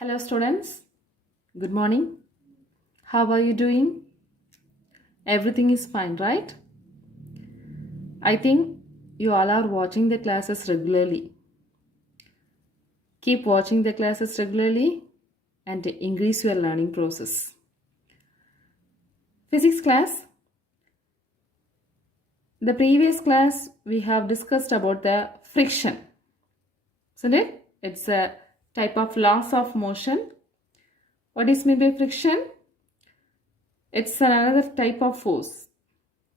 Hello students, good morning. How are you doing? Everything is fine, right? I think you all are watching the classes regularly. Keep watching the classes regularly and increase your learning process. Physics class. The previous class we have discussed about the friction. Isn't it? It's a type of loss of motion. What is meant by friction? It's another type of force.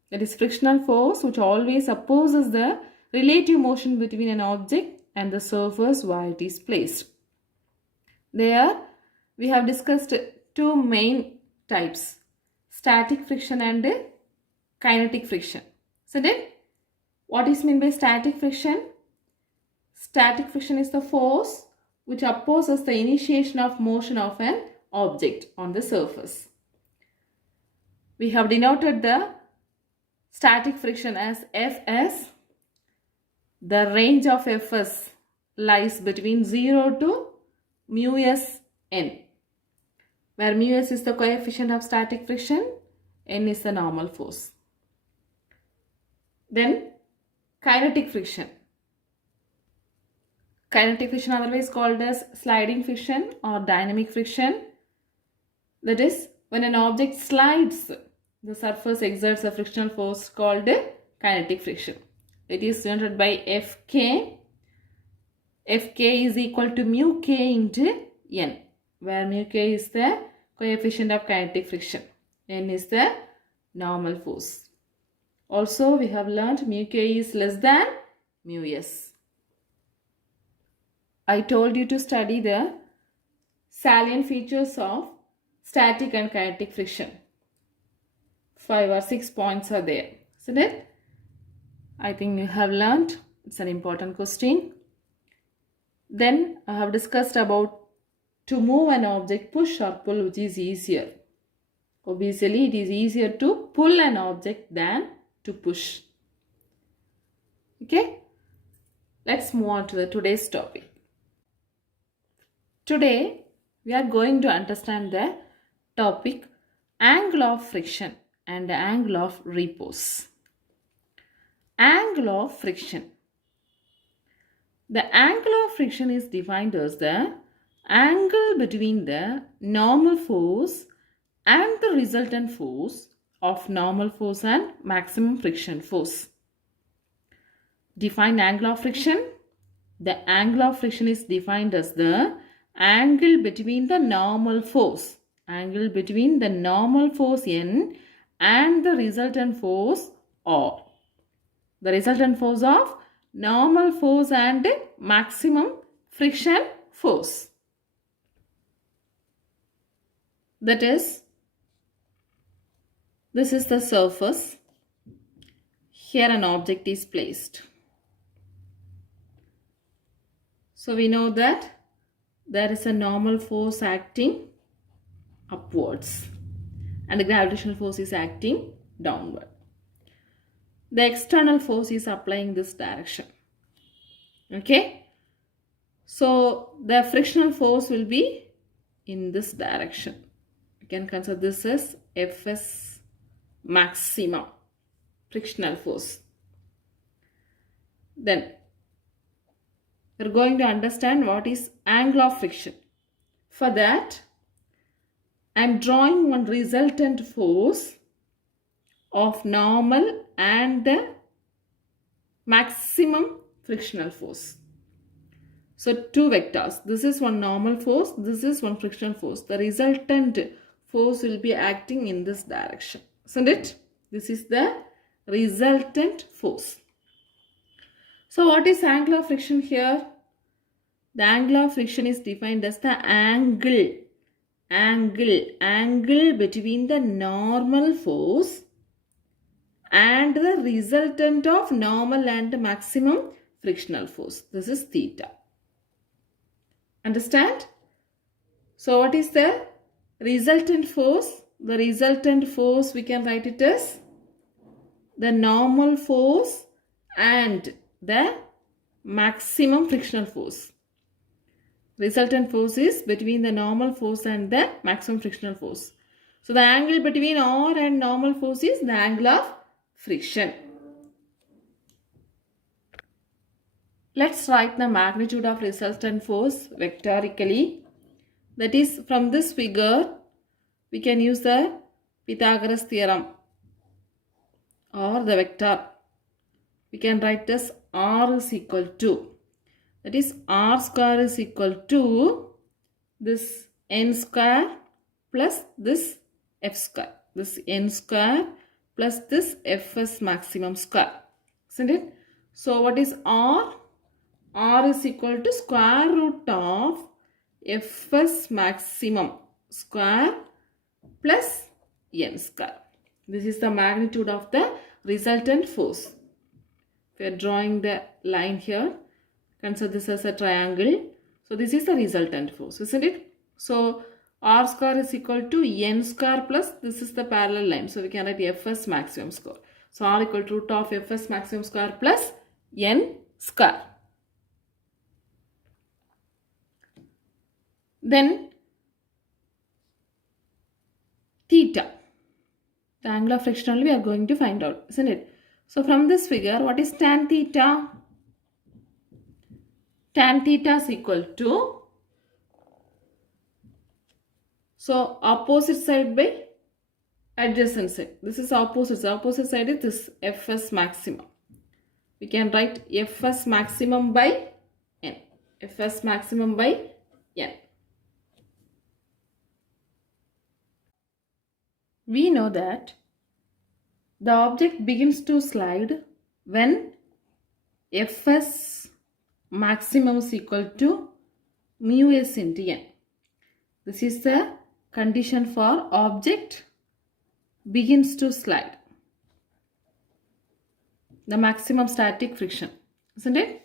That is frictional force which always opposes the relative motion between an object and the surface where it is placed. There we have discussed two main types, static friction and kinetic friction. So then what is meant by static friction? Static friction is the force which opposes the initiation of motion of an object on the surface. We have denoted the static friction as Fs. The range of Fs lies between 0 to mu s n, where mu s is the coefficient of static friction, n is the normal force. Then kinetic friction. Kinetic friction otherwise called as sliding friction or dynamic friction. That is, when an object slides, the surface exerts a frictional force called kinetic friction. It is denoted by Fk. Fk is equal to mu k into n, where mu k is the coefficient of kinetic friction. N is the normal force. Also, we have learnt mu k is less than mu s. I told you to study the salient features of static and kinetic friction. 5 or 6 points are there, isn't it? I think you have learnt. It's an important question. Then I have discussed about to move an object, push or pull, which is easier. Obviously, it is easier to pull an object than to push. Okay? Let's move on to the today's topic. Today, we are going to understand the topic angle of friction and the angle of repose. Angle of friction. The angle of friction is defined as the angle between the normal force and the resultant force of normal force and maximum friction force. Define angle of friction. The angle of friction is defined as the angle between the normal force. Angle between the normal force N and the resultant force R. The resultant force of normal force and maximum friction force. That is, this is the surface. Here an object is placed. So we know that there is a normal force acting upwards and the gravitational force is acting downward. The external force is applying this direction. Okay. So the frictional force will be in this direction. You can consider this as Fs maximum, frictional force. Then we are going to understand what is angle of friction. For that, I am drawing one resultant force of normal and the maximum frictional force. So two vectors. This is one normal force, this is one frictional force. The resultant force will be acting in this direction, isn't it? This is the resultant force. So what is angle of friction here? The angle of friction is defined as the angle between the normal force and the resultant of normal and maximum frictional force. This is theta. Understand? So what is the resultant force? The resultant force, we can write it as the normal force and the maximum frictional force. Resultant force is between the normal force and the maximum frictional force. So the angle between R and normal force is the angle of friction. Let's write the magnitude of resultant force vectorically. That is, from this figure, we can use the Pythagoras theorem or the vector. We can write this R is equal to, that is R square is equal to this N square plus this F square. This N square plus this Fs maximum square. Isn't it? So what is R? R is equal to square root of Fs maximum square plus N square. This is the magnitude of the resultant force. We are drawing the line here. Consider this as a triangle. So this is the resultant force, isn't it? So R square is equal to N square plus this is the parallel line. So we can write Fs maximum square. So R equal to root of Fs maximum square plus N square. Then theta. The angle of friction only we are going to find out, isn't it? So from this figure, what is tan theta? Tan theta is equal to, so opposite side by adjacent side. This is opposite. The opposite side is this Fs maximum. We can write Fs maximum by N. Fs maximum by N. We know that the object begins to slide when Fs maximum is equal to mu s into N. This is the condition for object begins to slide. The maximum static friction, isn't it?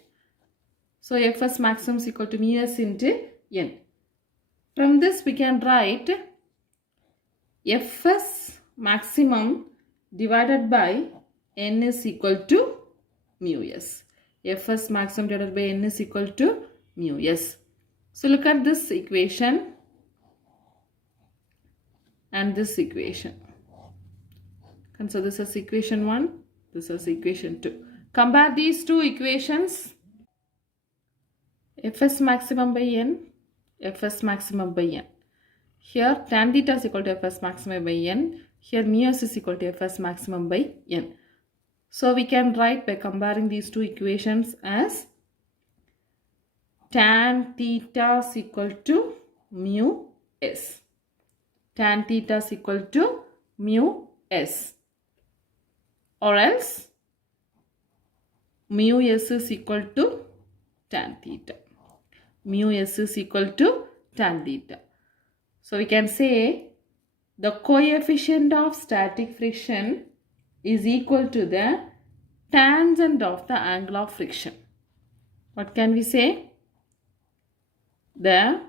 So Fs maximum is equal to mu s into N. From this we can write Fs maximum divided by N is equal to mu s. Fs maximum divided by N is equal to mu s. So look at this equation and this equation. Consider this as equation 1, this is equation 2. Compare these two equations. Fs maximum by N, Fs maximum by N. Here tan theta is equal to Fs maximum by N. Here mu s is equal to Fs maximum by N. So we can write by comparing these two equations as tan theta is equal to mu s. Tan theta is equal to mu s. Or else mu s is equal to tan theta. Mu s is equal to tan theta. So we can say the coefficient of static friction is equal to the tangent of the angle of friction. What can we say? The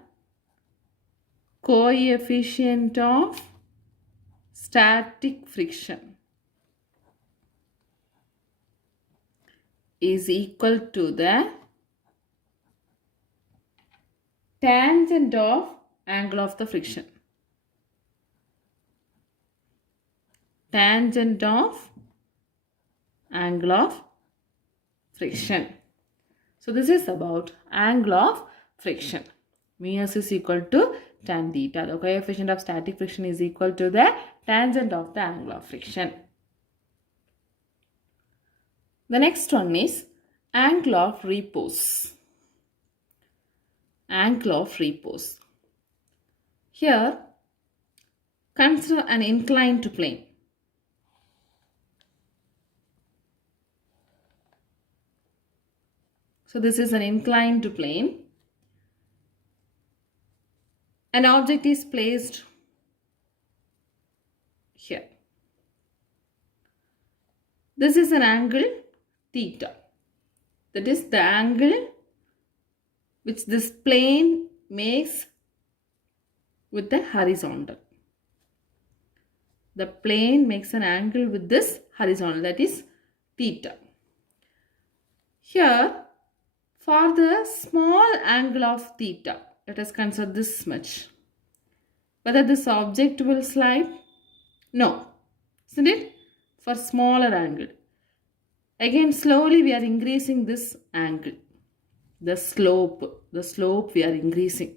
coefficient of static friction is equal to the tangent of angle of the friction. Tangent of angle of friction. So this is about angle of friction. Mu s is equal to tan theta. The coefficient of static friction is equal to the tangent of the angle of friction. The next one is angle of repose. Angle of repose. Here, consider an inclined plane. So this is an inclined plane. An object is placed here. This is an angle theta. That is the angle which this plane makes with the horizontal. The plane makes an angle with this horizontal, that is theta. Here, for the small angle of theta, let us consider this much. Whether this object will slide? No. Isn't it? For smaller angle. Again, slowly we are increasing this angle. The slope we are increasing.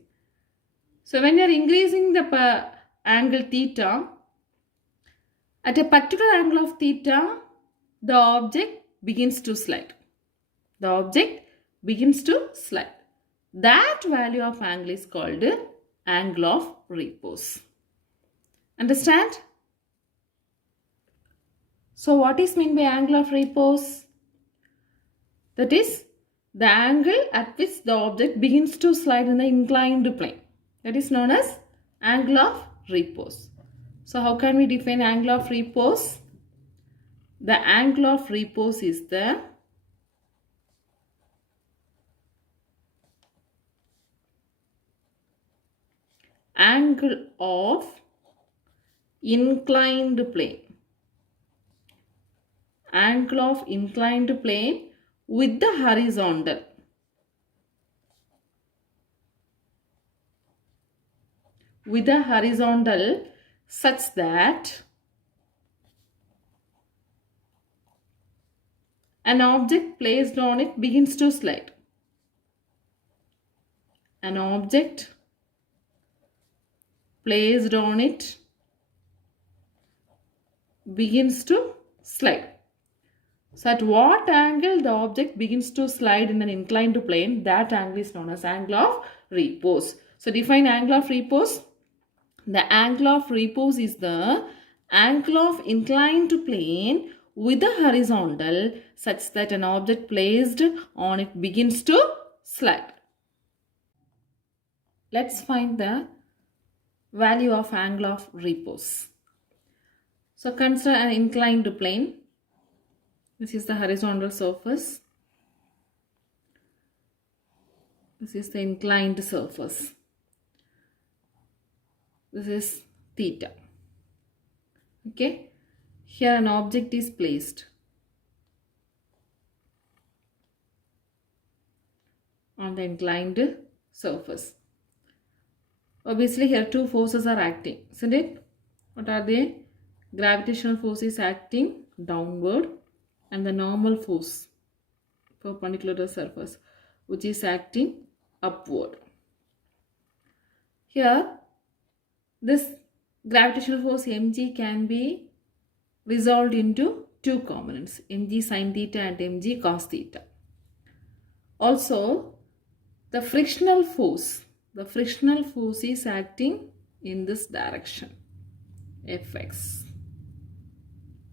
So when you are increasing the angle theta, at a particular angle of theta, the object begins to slide. The object begins to slide. That value of angle is called angle of repose. Understand? So what is meant by angle of repose? That is the angle at which the object begins to slide in the inclined plane. That is known as angle of repose. So how can we define angle of repose? The angle of repose is the angle of inclined plane. Angle of inclined plane with the horizontal. With the horizontal such that an object placed on it begins to slide. An object placed on it begins to slide. So at what angle the object begins to slide in an inclined plane, that angle is known as angle of repose. So define angle of repose. The angle of repose is the angle of inclined plane with the horizontal such that an object placed on it begins to slide. Let's find the value of angle of repose. So consider an inclined plane. This is the horizontal surface. This is the inclined surface. This is theta. Okay. Here an object is placed on the inclined surface. Obviously here two forces are acting, isn't it? What are they? Gravitational force is acting downward and the normal force perpendicular to the surface which is acting upward. Here this gravitational force mg can be resolved into two components, mg sin theta and mg cos theta. Also the frictional force is acting in this direction, fx,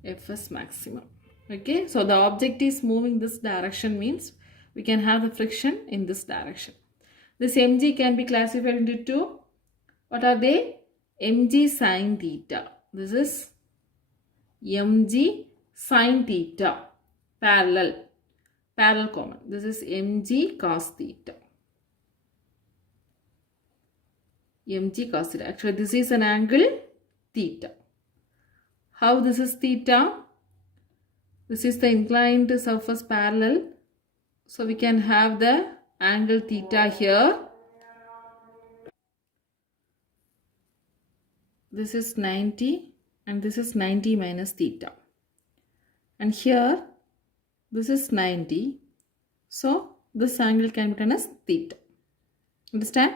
fs maximum. Okay, so the object is moving this direction means we can have the friction in this direction. This mg can be classified into two. What are they? mg sin theta. This is mg sin theta, parallel common. This is mg cos theta. mg cos theta. Actually, this is an angle theta. How this is theta? This is the inclined surface parallel. So we can have the angle theta here. This is 90 and this is 90 minus theta. And here this is 90. So this angle can be written as theta. Understand?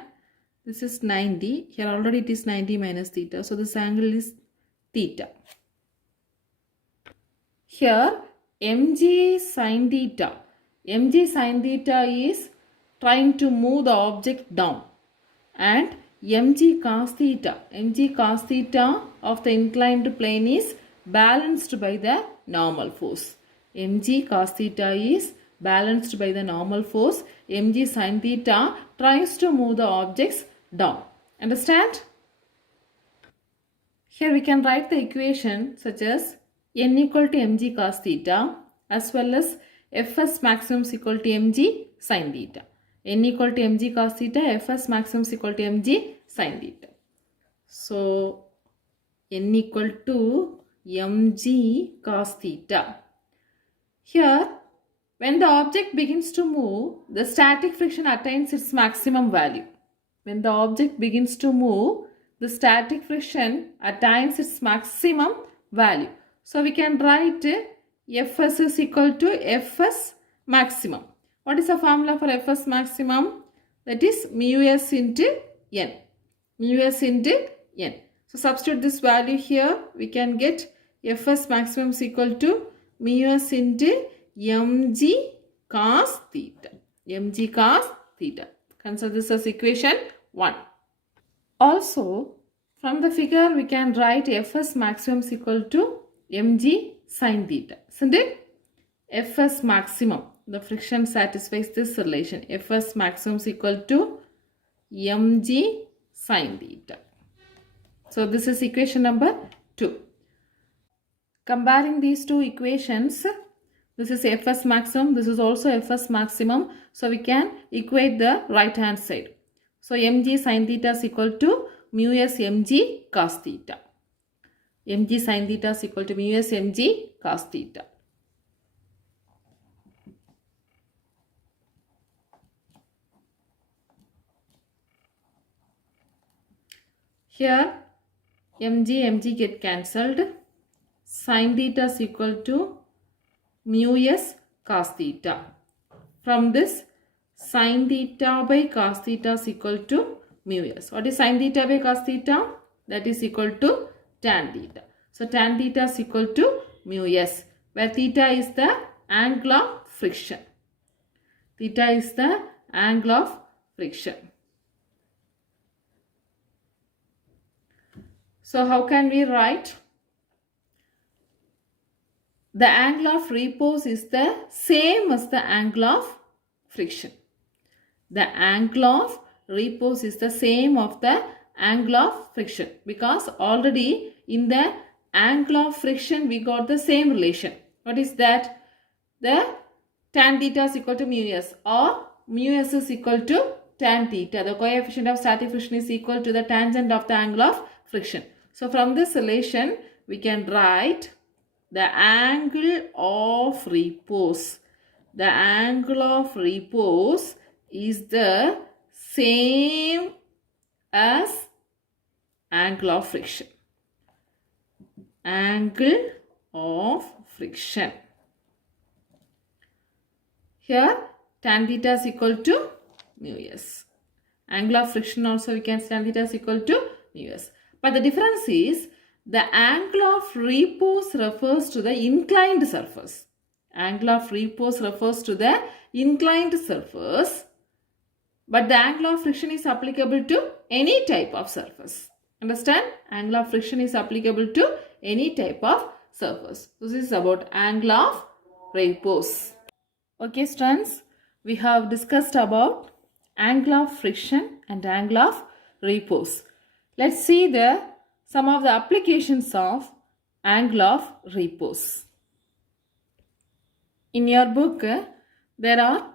This is 90. Here already it is 90 minus theta. So this angle is theta. Here mg sin theta. mg sin theta is trying to move the object down. And mg cos theta of the inclined plane is balanced by the normal force. mg cos theta is balanced by the normal force. mg sin theta tries to move the objects down. Understand? Here we can write the equation such as n equal to mg cos theta as well as fs maximum is equal to mg sin theta. n equal to mg cos theta, fs maximum is equal to mg sin theta. So n equal to mg cos theta. Here when the object begins to move, the static friction attains its maximum value. when the object begins to move, the static friction attains its maximum value. So we can write Fs is equal to Fs maximum. What is the formula for Fs maximum? That is mu s into n. Mu s into n. So substitute this value here. We can get Fs maximum is equal to mu s into mg cos theta. Mg cos theta. Consider this as equation 1. Also, from the figure we can write Fs maximum is equal to mg sin theta. Isn't it? Fs maximum. The friction satisfies this relation. Fs maximum is equal to mg sin theta. So this is equation number 2. Comparing these two equations, this is Fs maximum, this is also Fs maximum. So we can equate the right hand side. So mg sin theta is equal to mu s mg cos theta. Mg sin theta is equal to mu s mg cos theta. Here mg get cancelled. Sin theta is equal to mu s cos theta. From this, sin theta by cos theta is equal to mu s. What is sin theta by cos theta? That is equal to tan theta. So tan theta is equal to mu s, where theta is the angle of friction. Theta is the angle of friction. So how can we write? The angle of repose is the same as the angle of friction. The angle of repose is the same of the angle of friction, because already in the angle of friction we got the same relation. What is that? The tan theta is equal to mu s, or mu s is equal to tan theta. The coefficient of static friction is equal to the tangent of the angle of friction. So from this relation we can write the angle of repose. The angle of repose is the same as angle of friction. Angle of friction. Here tan theta is equal to mu s. Angle of friction also we can say tan theta is equal to mu s. But the difference is the angle of repose refers to the inclined surface. Angle of repose refers to the inclined surface, but the angle of friction is applicable to any type of surface. Understand? Angle of friction is applicable to any type of surface. This is about angle of repose. Okay, students, we have discussed about angle of friction and angle of repose. Let's see some of the applications of angle of repose. In your book, there are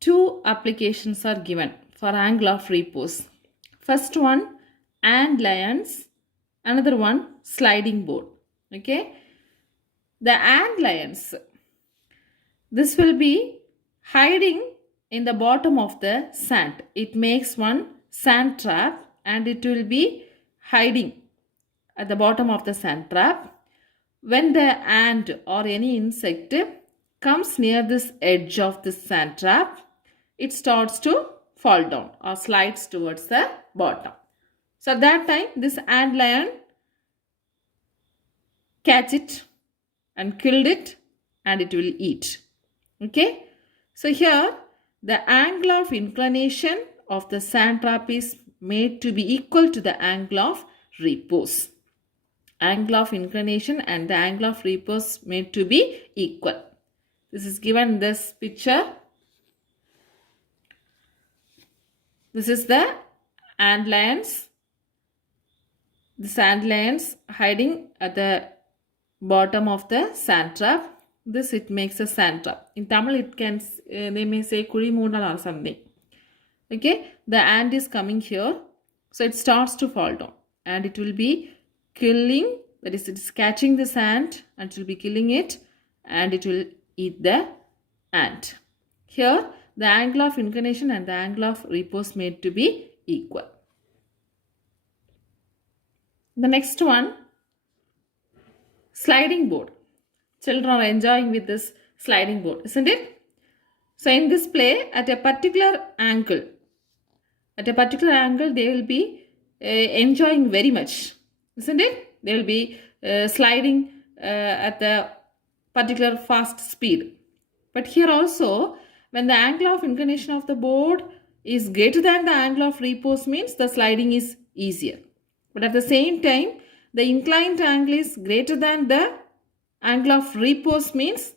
2 applications are given for angle of repose. First one, ant lions. Another one, sliding board. Okay. The ant lions, this will be hiding in the bottom of the sand. It makes one sand trap and it will be hiding at the bottom of the sand trap. When the ant or any insect comes near this edge of this sand trap, it starts to fall down or slides towards the bottom. So at that time, this ant lion catch it and killed it and it will eat. Okay. So here the angle of inclination of the sand trap is made to be equal to the angle of repose. Angle of inclination and the angle of repose made to be equal. This is given in this picture. This is the ant lions. The ant lions hiding at the bottom of the sand trap. This it makes a sand trap. In Tamil it can, they may say kuri moodal or something. Okay, the ant is coming here. So it starts to fall down and it will be killing, that is, it is catching this ant and it will be killing it and it will eat the ant. Here the angle of inclination and the angle of repose made to be equal. The next one, sliding board. Children are enjoying with this sliding board, isn't it? So in this play, at a particular angle, they will be enjoying very much, isn't it? They will be sliding at the particular fast speed. But here also, when the angle of inclination of the board is greater than the angle of repose, means the sliding is easier. But at the same time, the inclined angle is greater than the angle of repose, means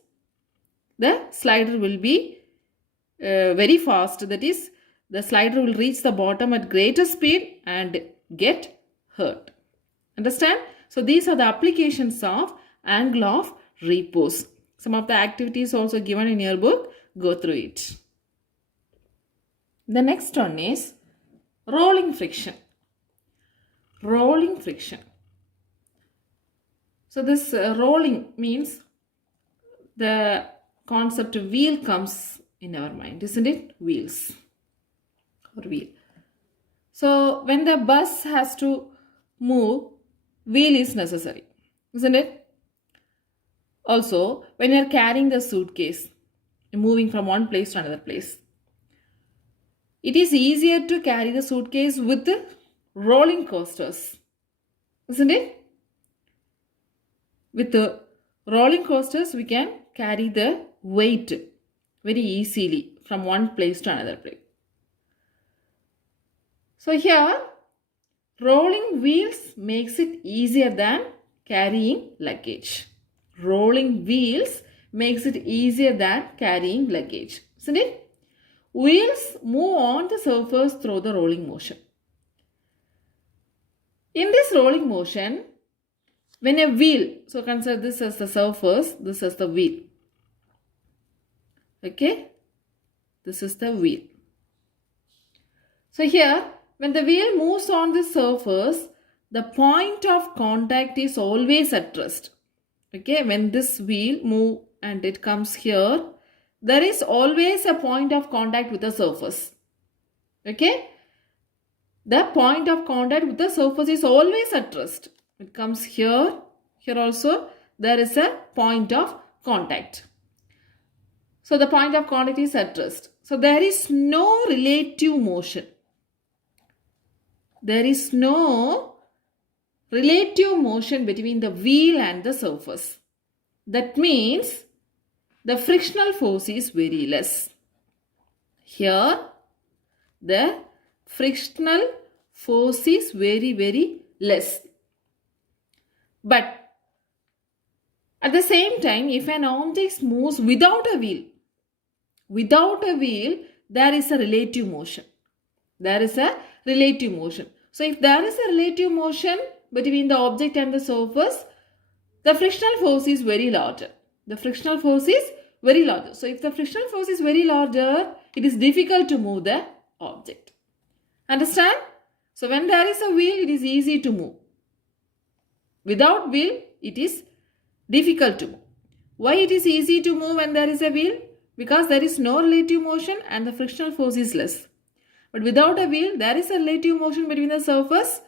the slider will be very fast. That is, the slider will reach the bottom at greater speed and get hurt. Understand? So these are the applications of angle of repose. Some of the activities also given in your book. Go through it. The next one is rolling friction. Rolling friction. So this rolling means the concept of wheel comes in our mind, isn't it? Wheels or wheel. So when the bus has to move, wheel is necessary, isn't it? Also, when you are carrying the suitcase, moving from one place to another place, it is easier to carry the suitcase with the rolling coasters, isn't it? With the rolling coasters, we can carry the weight very easily from one place to another place. So here, rolling wheels makes it easier than carrying luggage. Rolling wheels makes it easier than carrying luggage, isn't it? Wheels move on the surface through the rolling motion. In this rolling motion, when a wheel, so consider this as the surface, this is the wheel. Okay, this is the wheel. So here, when the wheel moves on the surface, the point of contact is always at rest. Okay, when this wheel move and it comes here, there is always a point of contact with the surface. Okay, the point of contact with the surface is always at rest. It comes here, here also there is a point of contact. So the point of contact is at rest. So there is no relative motion. There is no relative motion between the wheel and the surface. That means the frictional force is very less. Here, the frictional force is very, very less. But at the same time, if an object moves without a wheel, there is a relative motion. There is a relative motion. So if there is a relative motion between the object and the surface, the frictional force is very larger. The frictional force is very larger. So if the frictional force is very larger, it is difficult to move the object. Understand? So when there is a wheel, it is easy to move. Without wheel, it is difficult to move. Why it is easy to move when there is a wheel? Because there is no relative motion and the frictional force is less. But without a wheel, there is a relative motion between the surface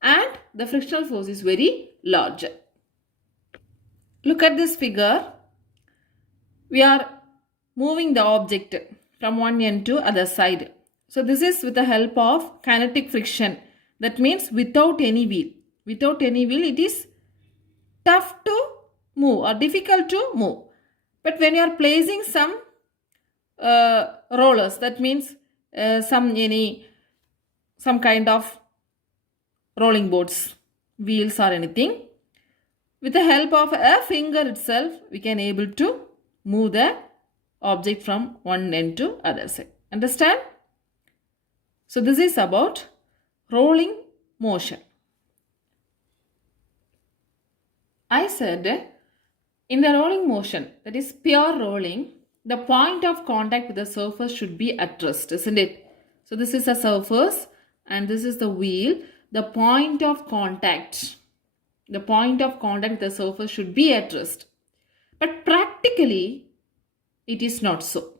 and the frictional force is very large. Look at this figure. We are moving the object from one end to other side. So this is with the help of kinetic friction. That means without any wheel. Without any wheel, it is tough to move or difficult to move. But when you are placing some rollers, that means some kind of rolling boards, wheels or anything, with the help of a finger itself, we can able to move the object from one end to other side. Understand? So this is about rolling motion. I said in the rolling motion, that is pure rolling, the point of contact with the surface should be at rest, isn't it? So this is a surface and this is the wheel. The point of contact with the surface should be at rest. But practically, it is not so.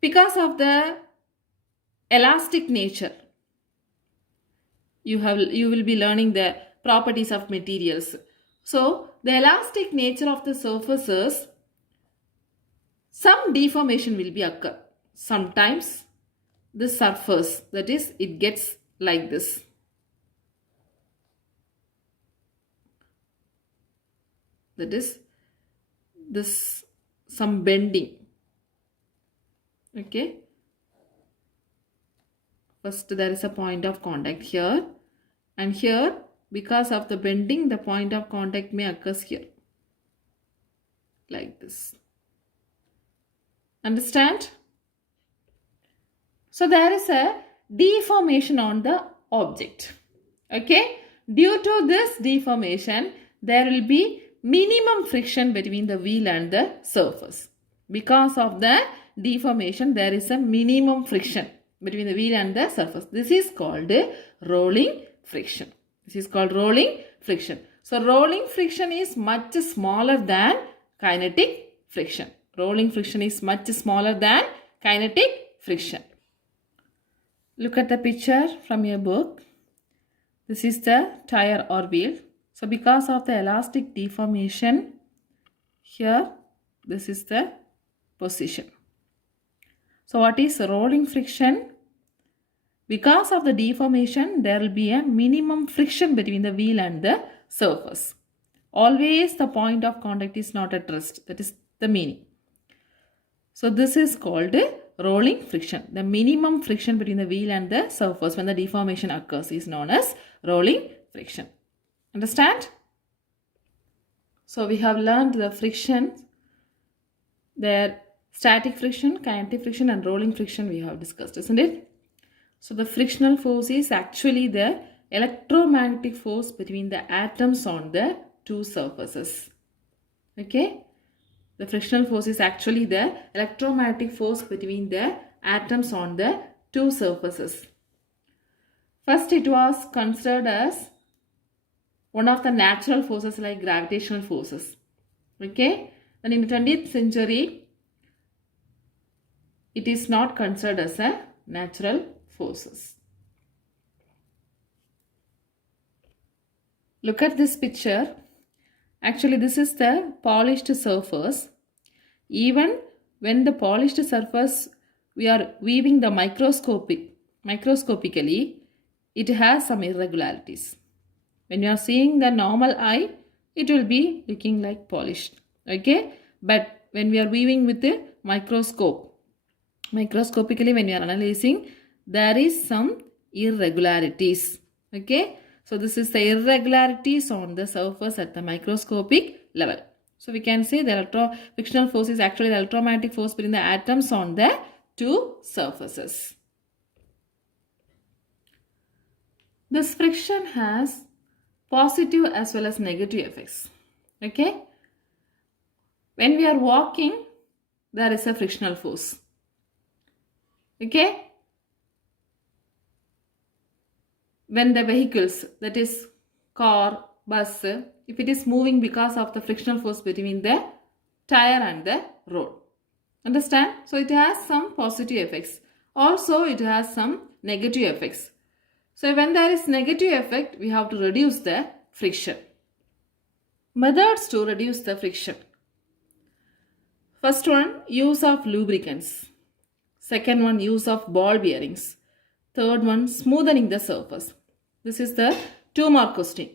Because of the elastic nature. You will be learning the properties of materials. So the elastic nature of the surfaces, some deformation will be occur. Sometimes the surface, that is, it gets like this. That is this some bending. Okay. First there is a point of contact here, and here because of the bending the point of contact may occurs here like this. Understand? So there is a deformation on the object. Okay. Due to this deformation there will be minimum friction between the wheel and the surface. Because of the deformation there is a minimum friction between the wheel and the surface. This is called rolling friction. This is called rolling friction. So rolling friction is much smaller than kinetic friction. Rolling friction is much smaller than kinetic friction. Look at the picture from your book. This is the tire or wheel. So because of the elastic deformation, here this is the position. So what is rolling friction? Because of the deformation, there will be a minimum friction between the wheel and the surface. Always the point of contact is not at rest. That is the meaning. So this is called rolling friction. The minimum friction between the wheel and the surface when the deformation occurs is known as rolling friction. Understand? So we have learned the friction. Their static friction, kinetic friction and rolling friction we have discussed, isn't it? So the frictional force is actually the electromagnetic force between the atoms on the two surfaces. Okay? The frictional force is actually the electromagnetic force between the atoms on the two surfaces. First it was considered as one of the natural forces like gravitational forces. Okay? Then in the 20th century, it is not considered as a natural forces. Look at this picture. Actually, this is the polished surface. Even when the polished surface we are weaving the microscopically, it has some irregularities. When you are seeing the normal eye, it will be looking like polished. Okay, but when we are weaving with the microscopically when we are analyzing, there is some irregularities. Okay, so this is the irregularities on the surface at the microscopic level. So we can say the frictional force is actually the electromagnetic force between the atoms on the two surfaces. This friction has positive as well as negative effects. Okay, when we are walking, there is a frictional force. Okay, when the vehicles, that is car, bus, if it is moving because of the frictional force between the tire and the road. Understand? So it has some positive effects. Also it has some negative effects. So when there is negative effect, we have to reduce the friction. Methods to reduce the friction. First one, use of lubricants. Second one, use of ball bearings. Third one, smoothing the surface. This is the 2-mark question.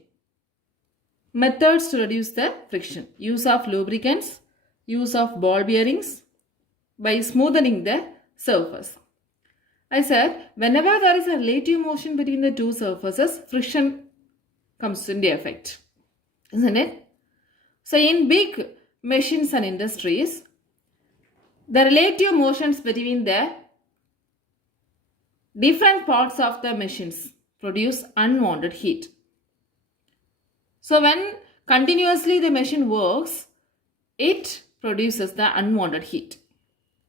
Methods to reduce the friction. Use of lubricants, use of ball bearings, by smoothing the surface. I said, whenever there is a relative motion between the two surfaces, friction comes into effect. Isn't it? So in big machines and industries, the relative motions between the different parts of the machines produce unwanted heat. So when continuously the machine works, it produces the unwanted heat.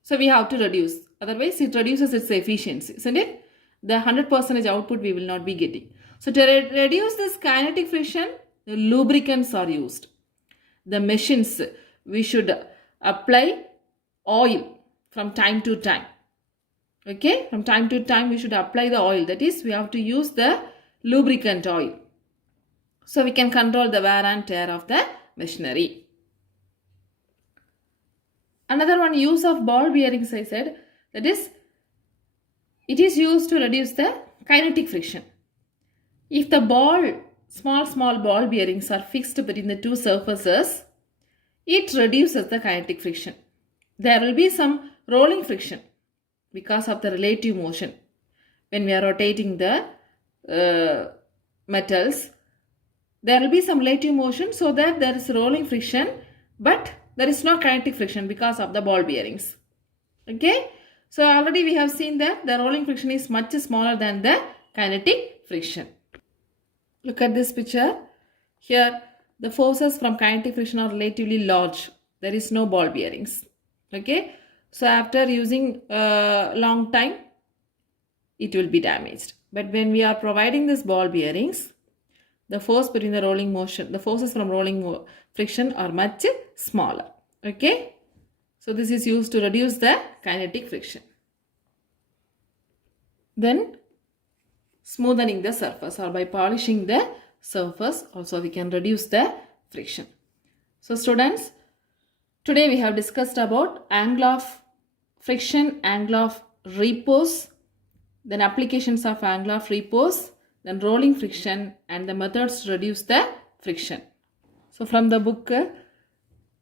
So we have to reduce. Otherwise, it reduces its efficiency, isn't it? The 100% output we will not be getting. So to reduce this kinetic friction, the lubricants are used. The machines, we should apply oil from time to time. Okay, from time to time we should apply the oil. That is, we have to use the lubricant oil. So we can control the wear and tear of the machinery. Another one, use of ball bearings, I said. That is, it is used to reduce the kinetic friction. If the small ball bearings are fixed between the two surfaces, it reduces the kinetic friction. There will be some rolling friction because of the relative motion. When we are rotating the metals, there will be some relative motion, so that there is rolling friction, but there is no kinetic friction because of the ball bearings. Okay, so already we have seen that the rolling friction is much smaller than the kinetic friction. Look at this picture. Here the forces from kinetic friction are relatively large. There is no ball bearings. Okay, so after using long time, it will be damaged. But when we are providing this ball bearings, the force between the rolling motion, the forces from rolling friction are much smaller. Okay, so this is used to reduce the kinetic friction. Then smoothing the surface, or by polishing the surface, also we can reduce the friction. So students, today we have discussed about angle of friction, angle of repose, then applications of angle of repose, then rolling friction, and the methods to reduce the friction. So from the book,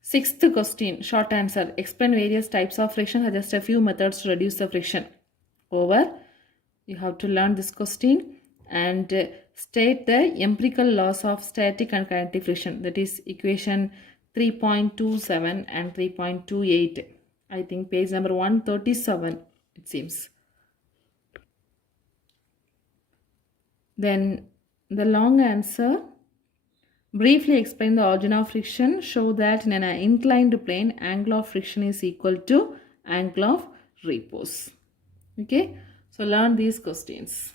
sixth question, short answer, explain various types of friction, suggest a few methods to reduce the friction. Over. You have to learn this question and state the empirical laws of static and kinetic friction. That is equation 3.27 and 3.28. I think page number 137 it seems. Then the long answer, briefly explain the origin of friction. Show that in an inclined plane, angle of friction is equal to angle of repose. Okay. So learn these questions.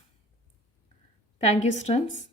Thank you, students.